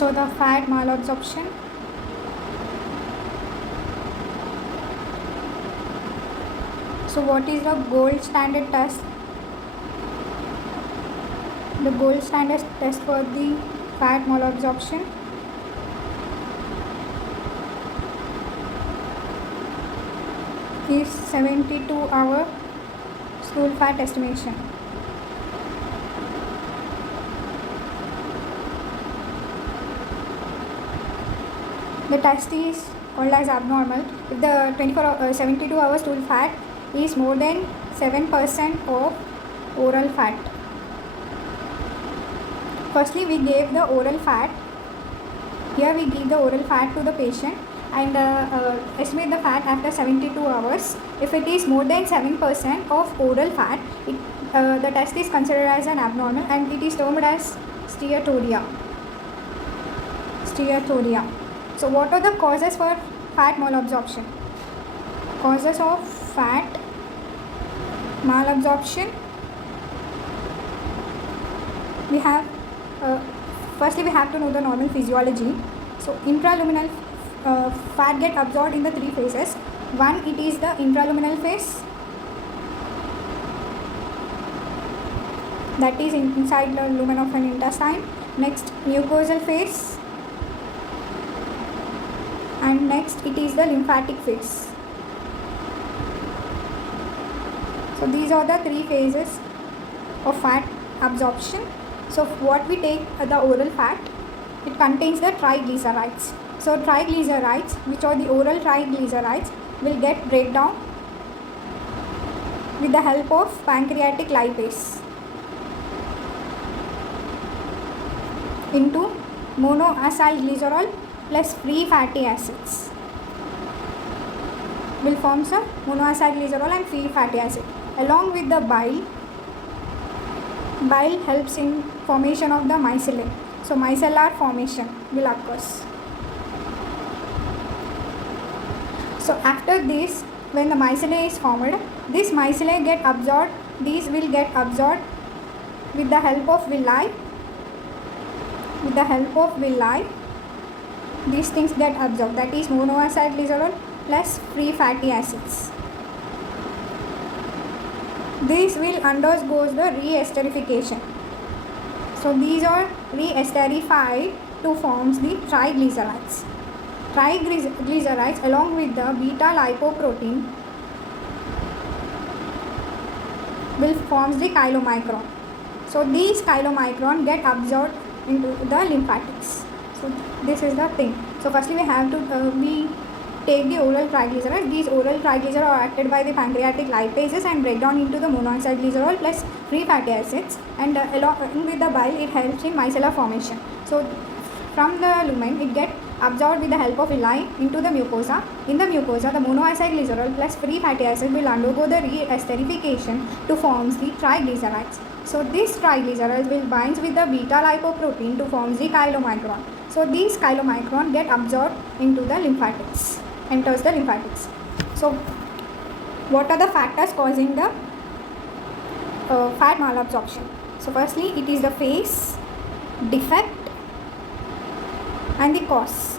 So the fat malabsorption. So what is the gold standard test? The gold standard test for the fat malabsorption is 72-hour stool fat estimation. The test is called as abnormal if the 72-hour stool fat is more than 7% of oral fat. Firstly, we gave the oral fat. Here we give the oral fat to the patient and estimate the fat after 72 hours. If it is more than 7% of oral fat, the test is considered as an abnormal and it is termed as steatorrhea. So what are the causes for fat malabsorption? Causes of fat malabsorption. We have firstly we have to know the normal physiology. So intraluminal fat get absorbed in the three phases. One, it is the intraluminal phase, that is inside the lumen of an intestine. Next, mucosal phase, and next it is the lymphatic phase. So these are the three phases of fat absorption. So what we take the oral fat, it contains the triglycerides. So triglycerides, which are the oral triglycerides, will get breakdown with the help of pancreatic lipase into monoacylglycerol plus free fatty acids. Will form some monoacylglycerol and free fatty acid along with the bile. Bile helps in formation of the micellae. So micellar formation will occur. So after this, when the micellae is formed, this micellae get absorbed. These will get absorbed with the help of villi. These things get absorbed. That is monoacylglycerol plus free fatty acids. This will undergo the re-esterification. So these are re-esterified to form the triglycerides. Triglycerides along with the beta lipoprotein will form the chylomicron. So these chylomicron get absorbed into the lymphatics. So this is the thing. So firstly we have to we take the oral triglycerides. These oral triglycerides are acted by the pancreatic lipases and break down into the monoacylglycerol plus free fatty acids, and along with the bile it helps in micellar formation. So from the lumen it gets absorbed with the help of villi into the mucosa. In the mucosa, the monoacylglycerol plus free fatty acid will undergo the re-esterification to form the triglycerides. So these triglycerides will bind with the beta lipoprotein to form the chylomicron. So these chylomicron get absorbed into the lymphatics, enters the lymphatics. So what are the factors causing the fat malabsorption? So firstly it is the phase, defect and the cause.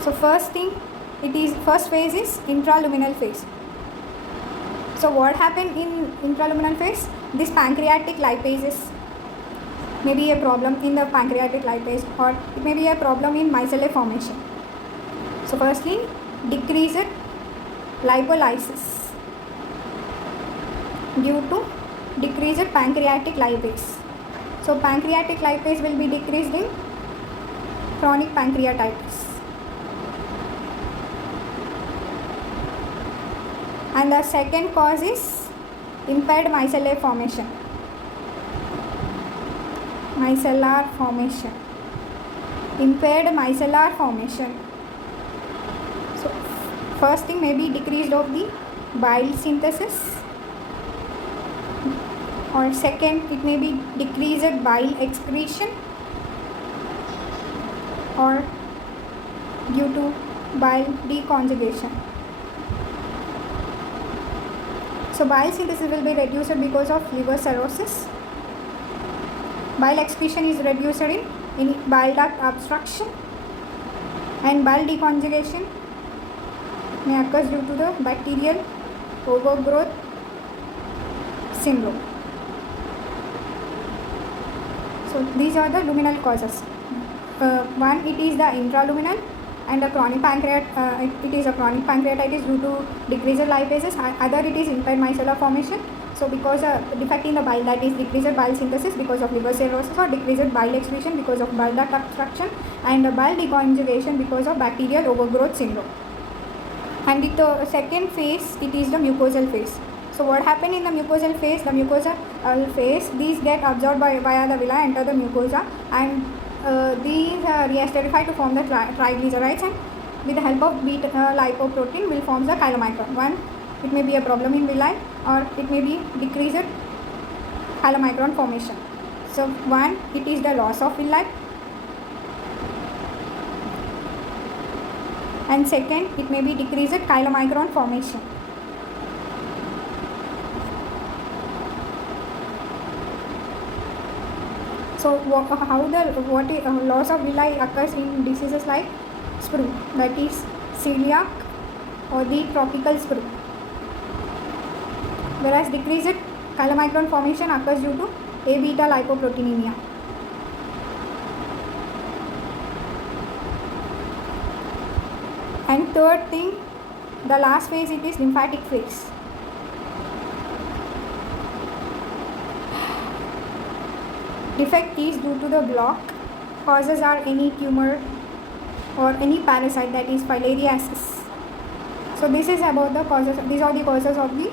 So first phase is intraluminal phase. So what happened in intraluminal phase? This pancreatic lipases may be a problem in the pancreatic lipase, or it may be a problem in micellae formation. So firstly, decreased lipolysis due to decreased pancreatic lipase. So pancreatic lipase will be decreased in chronic pancreatitis. And the second cause is impaired micellar formation. Impaired micellar formation. So first thing may be decreased of the bile synthesis, or second it may be decreased bile excretion, or due to bile deconjugation. So bile synthesis will be reduced because of liver cirrhosis, Bile excretion is reduced in bile duct obstruction, and bile deconjugation may occur due to the bacterial overgrowth syndrome. So these are the luminal causes. One, it is the intraluminal, and the chronic it is a chronic pancreatitis due to decreased lipases. Other, it is impaired micellar formation. So because defect in the bile, that is decreased bile synthesis because of liver cirrhosis, or decreased bile excretion because of bile duct obstruction, and bile deconjugation because of bacterial overgrowth syndrome. And the second phase, it is the mucosal phase. So what happened in the mucosal phase? The mucosal phase, these get absorbed via the villi, enter the mucosa, and these are reacidified to form the triglycerides, and with the help of beta lipoprotein will form the chylomicron. One, it may be a problem in villi, or it may be decreased chylomicron formation. So one, it is the loss of villi, and second, it may be decreased chylomicron formation. So loss of villi occurs in diseases like sprue, that is celiac or the tropical sprue, whereas decreased chylomicron formation occurs due to A beta lipoproteinemia. And third thing, the last phase, it is lymphatic phase. Defect is due to the block. Causes are any tumor or any parasite, that is filariasis. So this is about the causes. These are the causes of the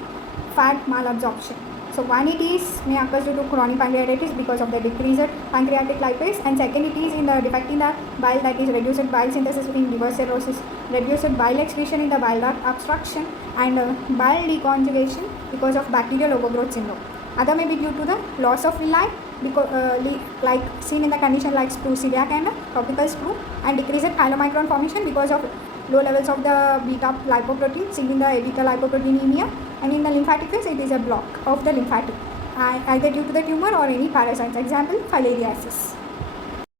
fat malabsorption. So one, it is may occur due to chronic pancreatitis because of the decreased pancreatic lipase, and second, it is in the defect in the bile, that is reduced bile synthesis in liver cirrhosis, reduced bile excretion in the bile duct obstruction, and bile deconjugation because of bacterial overgrowth syndrome. Other may be due to the loss of villi, because like seen in the condition like sprue, celiac and tropical sprue, and decreased chylomicron formation because of low levels of the beta lipoprotein seen in the A beta lipoproteinemia, and in the lymphatic phase, it is a block of the lymphatic, either due to the tumor or any parasites, example filariasis.